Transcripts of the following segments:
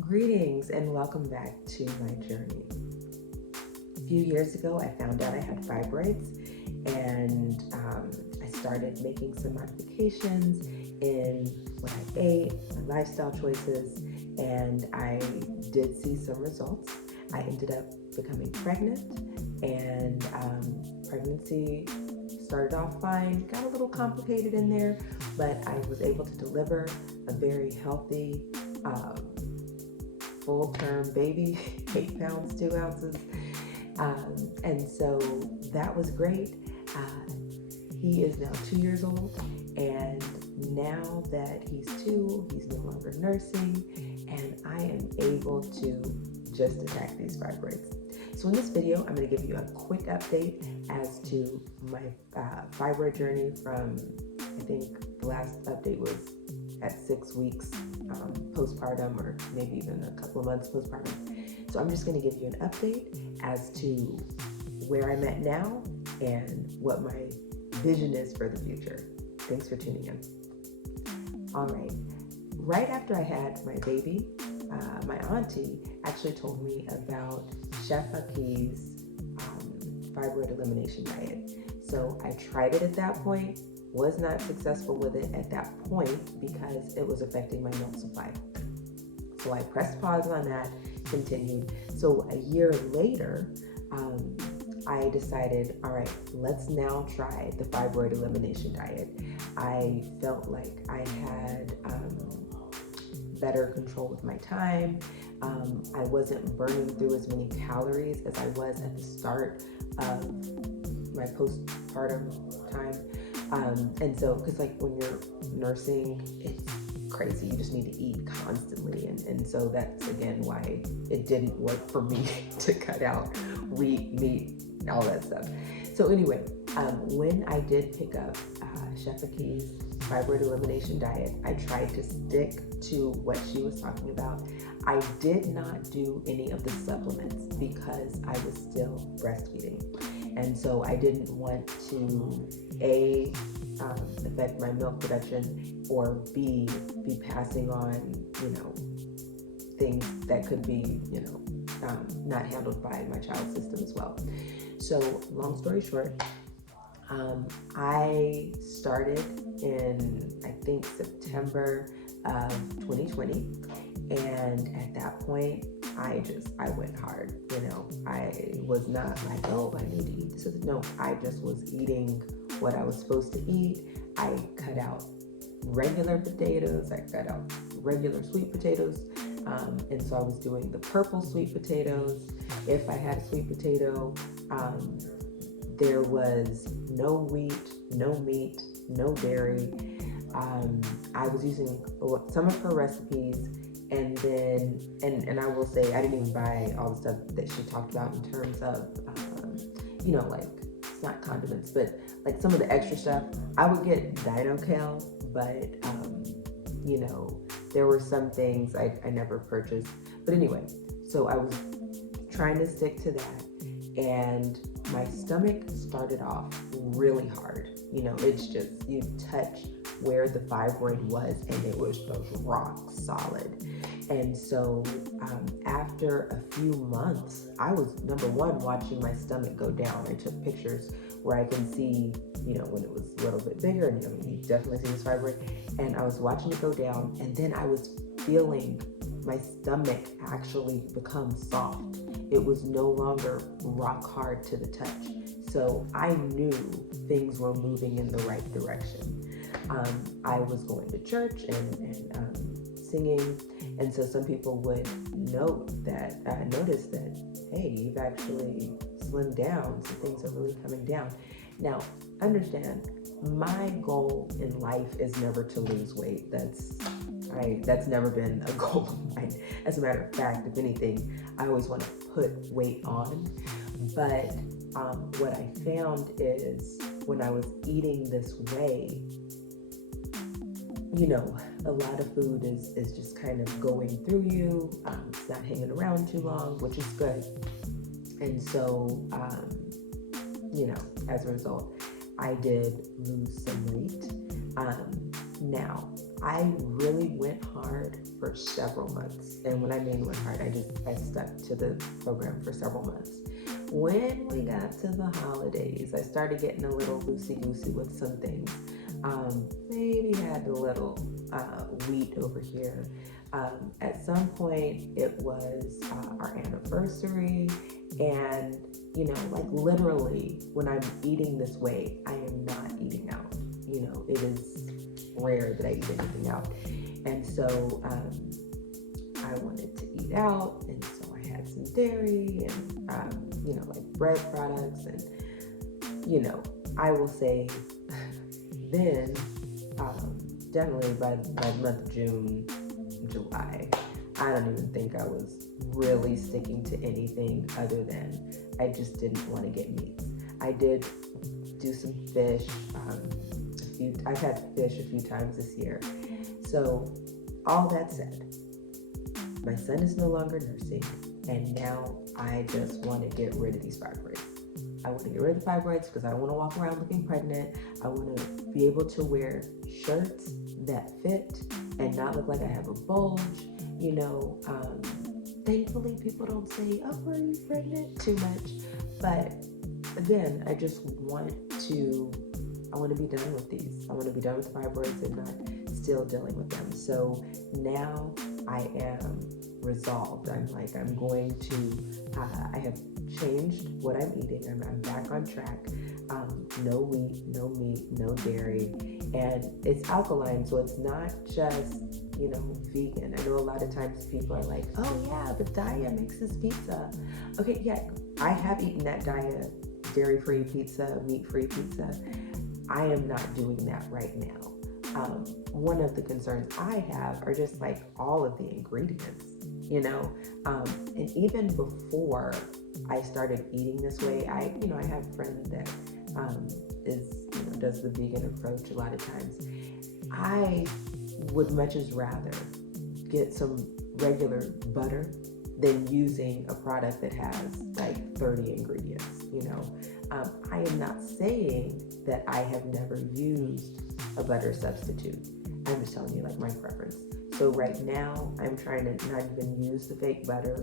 Greetings and welcome back to my journey. A few years ago, I found out I had fibroids, and I started making some modifications in what I ate, my lifestyle choices, and I did see some results. I ended up becoming pregnant, and pregnancy started off fine, got a little complicated in there, but I was able to deliver a very healthy, full-term baby, 8 pounds, 2 ounces. And so that was great. He is now 2 years old, and now that he's 2, he's no longer nursing, and I am able to just attack these fibroids. So in this video, I'm going to give you a quick update as to my fibroid journey from, I think the last update was at 6 weeks postpartum, or maybe even a couple of months postpartum. So I'm just going to give you an update as to where I'm at now and what my vision is for the future. Thanks for tuning in. All right. Right after I had my baby, my auntie actually told me about Chef Aki's fibroid elimination diet. So I tried it at that point, was not successful with it at that point because it was affecting my milk supply. So I pressed pause on that, continued. So a year later, I decided, all right, let's now try the fibroid elimination diet. I felt like I had better control with my time. I wasn't burning through as many calories as I was at the start of my postpartum time. And so, because like when you're nursing, it's crazy. You just need to eat constantly. And so that's, again, why it didn't work for me to cut out wheat, meat, all that stuff. So anyway, when I did pick up Chef Aki's fibroid elimination diet, I tried to stick to what she was talking about. I did not do any of the supplements because I was still breastfeeding. And so I didn't want to, A, affect my milk production, or B, be passing on, things that could be, not handled by my child's system as well. So long story short, I started in, I think, September of 2020. And at that point, I went hard. I was not like, oh, I need to eat this. No, I just was eating what I was supposed to eat. I cut out regular potatoes. I cut out regular sweet potatoes. And so I was doing the purple sweet potatoes. If I had a sweet potato, there was no wheat, no meat, no dairy. I was using some of her recipes. And then, and I will say, I didn't even buy all the stuff that she talked about in terms of, like, it's not condiments, but like some of the extra stuff. I would get Dino Kale, but, there were some things I never purchased. But anyway, so I was trying to stick to that. And my stomach started off really hard. It's just, you touch where the fibroid was and it was just rock solid. And so after a few months, I was, number one, watching my stomach go down. I took pictures where I can see, when it was a little bit bigger, and you definitely see this fibroid. And I was watching it go down, and then I was feeling my stomach actually become soft. It was no longer rock hard to the touch. So I knew things were moving in the right direction. I was going to church and singing. And so some people would notice that, hey, you've actually slimmed down. Some things are really coming down. Now, understand, my goal in life is never to lose weight. That's never been a goal of mine. As a matter of fact, if anything, I always want to put weight on. But what I found is when I was eating this way, a lot of food is just kind of going through you. It's not hanging around too long, which is good. And so, as a result, I did lose some weight. Now, I really went hard for several months. And when I mean went hard, I stuck to the program for several months. When we got to the holidays, I started getting a little loosey-goosey with some things. Maybe had a little wheat over here. At some point, it was our anniversary, and like literally, when I'm eating this way, I am not eating out. It is rare that I eat anything out, and so I wanted to eat out, and so I had some dairy and like bread products, and I will say then definitely by the month of June, July, I don't even think I was really sticking to anything other than I just didn't want to get meats. I did do some fish. I've had fish a few times this year. So all that said, my son is no longer nursing, and now I just want to get rid of these fibroids. I want to get rid of the fibroids because I don't want to walk around looking pregnant. I want to be able to wear shirts that fit and not look like I have a bulge. Thankfully people don't say, "Oh, are you pregnant?" too much. But again, I want to be done with these. I want to be done with fibroids and not still dealing with them. So now I am resolved. I'm going to, I have changed what I'm eating. I'm back on track. No wheat, no meat, no dairy. And it's alkaline, so it's not just, vegan. I know a lot of times people are like, "Oh yeah, the Daya makes this pizza." Okay, yeah, I have eaten that Daya dairy-free pizza, meat-free pizza. I am not doing that right now. One of the concerns I have are just like all of the ingredients, and even before I started eating this way, I have a friend that does the vegan approach a lot of times. I would much as rather get some regular butter than using a product that has like 30 ingredients. I am not saying that I have never used a butter substitute. I'm just telling you like my preference. So right now I'm trying to not even use the fake butter.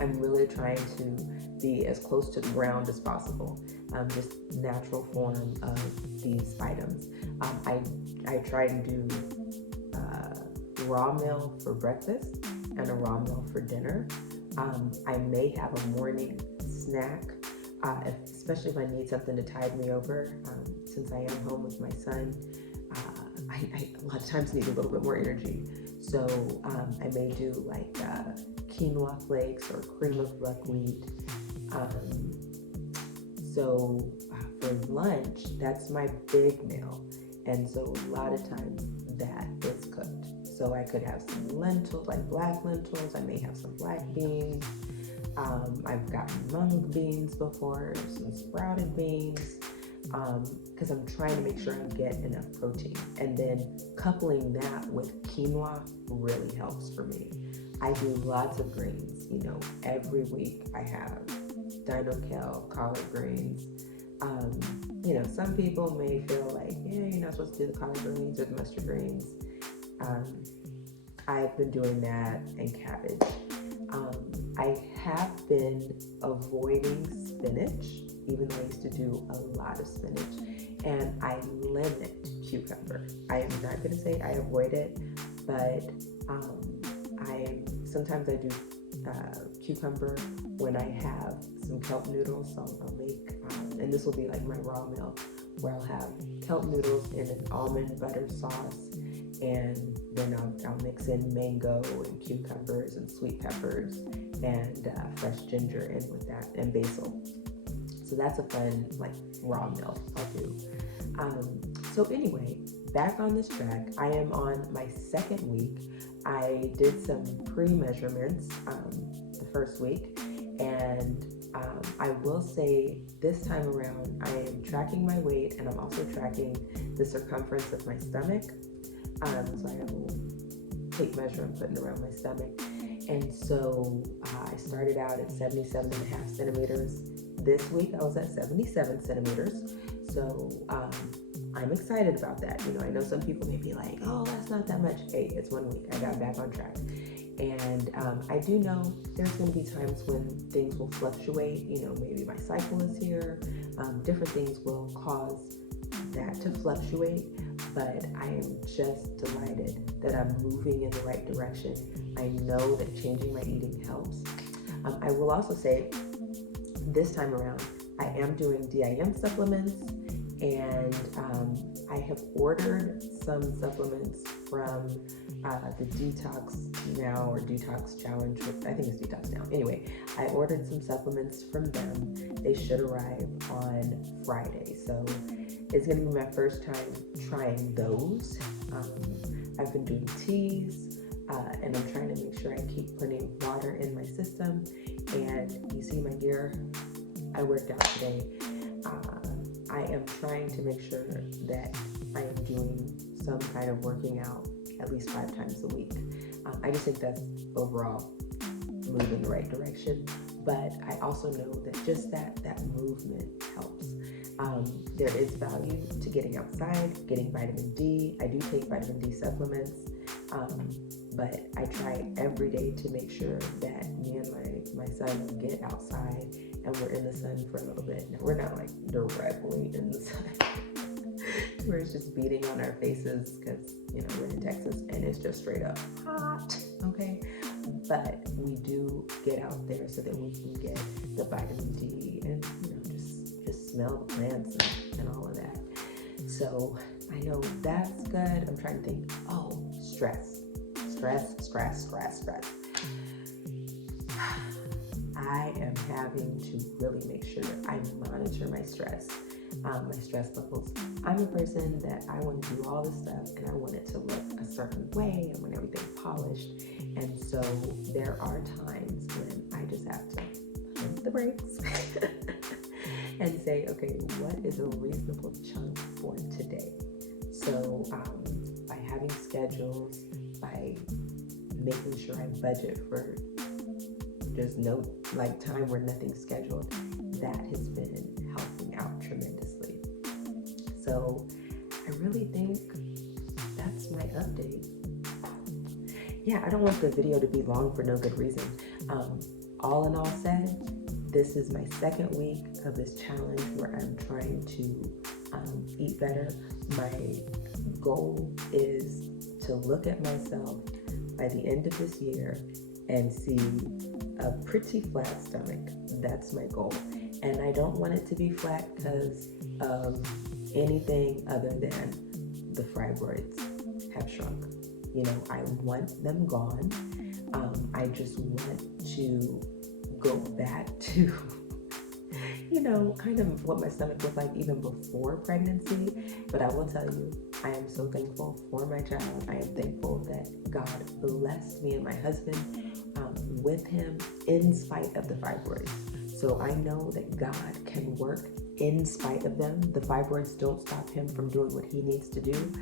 I'm really trying to be as close to the ground as possible. Just natural form of these items. I try to do raw meal for breakfast and a raw meal for dinner. I may have a morning snack, especially if I need something to tide me over. Since I am home with my son, I a lot of times need a little bit more energy. So I may do like quinoa flakes or cream of buckwheat. So for lunch, that's my big meal. And so a lot of times that is cooked. So I could have some lentils, like black lentils. I may have some black beans. I've gotten mung beans before, some sprouted beans, because I'm trying to make sure I get enough protein. And then coupling that with quinoa really helps for me. I do lots of greens. Every week I have dino kale, collard greens. Some people may feel like, yeah, you're not supposed to do the collard greens or the mustard greens. I've been doing that, and cabbage. I have been avoiding spinach, even though I used to do a lot of spinach, and I limit cucumber. I am not going to say I avoid it, but sometimes I do cucumber when I have some kelp noodles. So I'll make, and this will be like my raw meal, where I'll have kelp noodles in an almond butter sauce, and then I'll mix in mango and cucumbers and sweet peppers and fresh ginger in with that, and basil. So that's a fun like raw meal I'll do. So anyway, back on this track, I am on my second week. I did some pre-measurements the first week, and I will say this time around I am tracking my weight, and I'm also tracking the circumference of my stomach. So I have a little tape measure I'm putting around my stomach. And so I started out at 77.5 centimeters. This week I was at 77 centimeters. So I I'm excited about that. I know some people may be like, oh, that's not that much. Hey, it's 1 week. I got back on track. And I do know there's going to be times when things will fluctuate. Maybe my cycle is here. Different things will cause that to fluctuate. But I am just delighted that I'm moving in the right direction. I know that changing my eating helps. I will also say this time around, I am doing DIM supplements, and I have ordered some supplements from the Detox Now or Detox Challenge. I think it's Detox Now. Anyway, I ordered some supplements from them. They should arrive on Friday. So it's going to be my first time trying those. I've been doing teas, and I'm trying to make sure I keep plenty of water in my system. And you see my gear, I worked out today. I am trying to make sure that I am doing some kind of working out at least 5 times a week. I just think that's overall moving in the right direction. But I also know that just that movement helps. There is value to getting outside, getting vitamin D. I do take vitamin D supplements, but I try every day to make sure that me and my son get outside and we're in the sun for a little bit. Now, we're not like directly in the sun where it's just beating on our faces because, we're in Texas and it's just straight up hot, okay? But we do get out there so that we can get the vitamin D and, just smell the plants and all of that. So I know that's good. I'm trying to think, stress. I am having to really make sure I monitor my stress levels. I'm a person that I want to do all this stuff and I want it to look a certain way. I want everything polished. And so there are times when I just have to pump the brakes and say, okay, what is a reasonable chunk for today? So by having schedules, by making sure I budget for just no time where nothing's scheduled, that has been helping out tremendously. So I really think that's my update. Yeah, I don't want the video to be long for no good reason. All in all said, this is my second week of this challenge where I'm trying to eat better. My goal is to look at myself by the end of this year and see a pretty flat stomach. That's my goal. And I don't want it to be flat because of anything other than the fibroids have shrunk. I want them gone. I just want to go back to, kind of what my stomach looked like even before pregnancy. But I will tell you, I am so thankful for my child. I am thankful that God blessed me and my husband with him in spite of the fibroids. So I know that God can work in spite of them. The fibroids don't stop him from doing what he needs to do.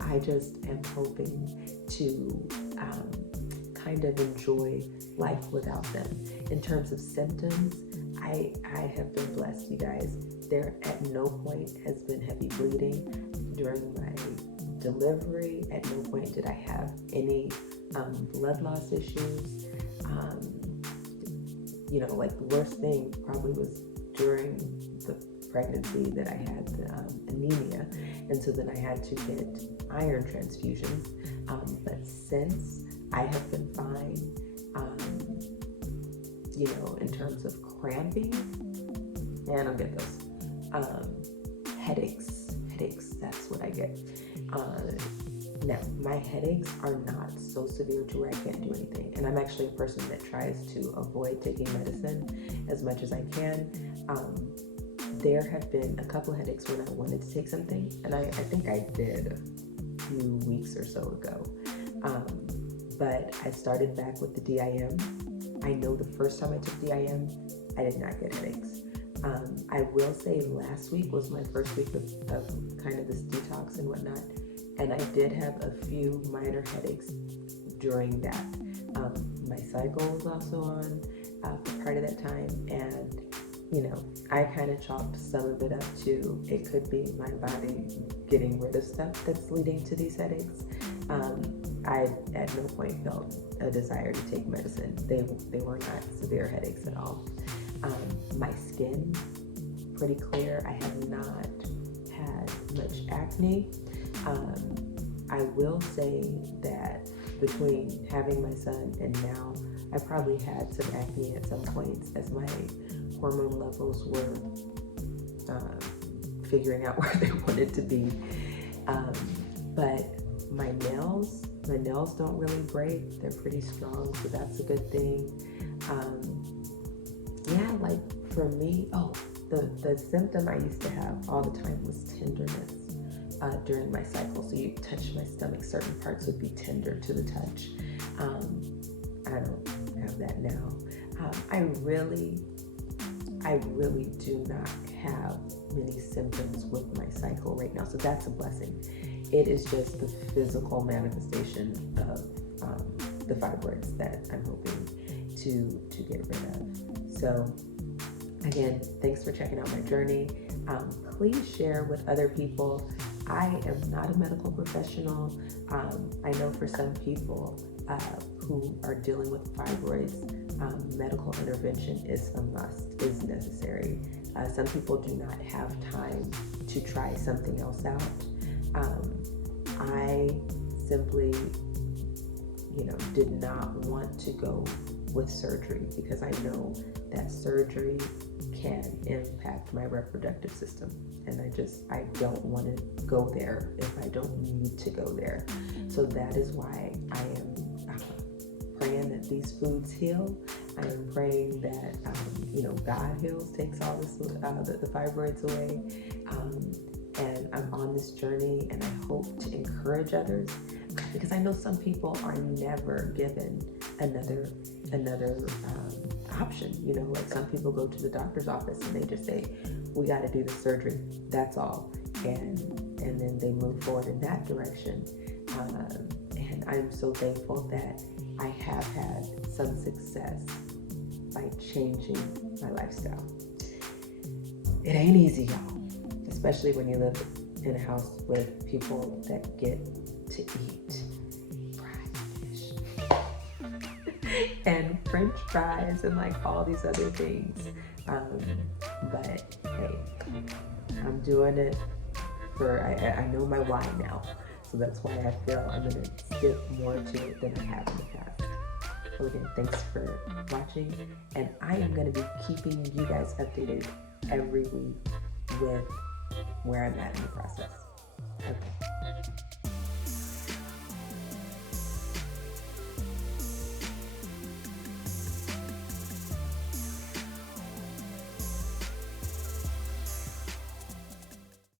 I just am hoping to kind of enjoy life without them. In terms of symptoms, I have been blessed, you guys. There at no point has been heavy bleeding during my delivery. At no point did I have any blood loss issues. The worst thing probably was during the pregnancy that I had anemia, and so then I had to get iron transfusions. But since I have been fine, in terms of cramping, and I don't get those headaches, that's what I get. Now, my headaches are not so severe to where I can't do anything. And I'm actually a person that tries to avoid taking medicine as much as I can. There have been a couple headaches when I wanted to take something, and I think I did a few weeks or so ago. But I started back with the DIM. I know the first time I took DIM, I did not get headaches. I will say last week was my first week of kind of this detox and whatnot. And I did have a few minor headaches during that. My cycle was also on for part of that time, and I kind of chalked some of it up to it could be my body getting rid of stuff that's leading to these headaches. I at no point felt a desire to take medicine. They were not severe headaches at all. My skin, pretty clear. I have not had much acne. I will say that between having my son and now, I probably had some acne at some points as my hormone levels were figuring out where they wanted to be. But my nails don't really break. They're pretty strong, so that's a good thing. Like for me, the symptom I used to have all the time was tenderness during my cycle. So you touch my stomach, certain parts would be tender to the touch. I don't have that now. I really do not have many symptoms with my cycle right now, so that's a blessing. It is just the physical manifestation of the fibroids that I'm hoping to get rid of. So again, thanks for checking out my journey. Please share with other people. I am not a medical professional. I know for some people who are dealing with fibroids, medical intervention is a must, is necessary. Some people do not have time to try something else out. I simply, did not want to go with surgery because I know that surgery can impact my reproductive system. And I don't want to go there if I don't need to go there. So that is why I am praying that these foods heal. I am praying that, God heals, takes all this, the fibroids away. And I'm on this journey, and I hope to encourage others, because I know some people are never given another option. Like some people go to the doctor's office and they just say, we got to do the surgery, that's all, and then they move forward in that direction. And I'm so thankful that I have had some success by changing my lifestyle. It ain't easy, y'all, especially when you live in a house with people that get to eat fried fish and French fries and like all these other things. But hey, I'm doing it I know my why now. So that's why I feel I'm going to stick more to it than I have in the past. So again, thanks for watching. And I am going to be keeping you guys updated every week with where I'm at in the process. Okay.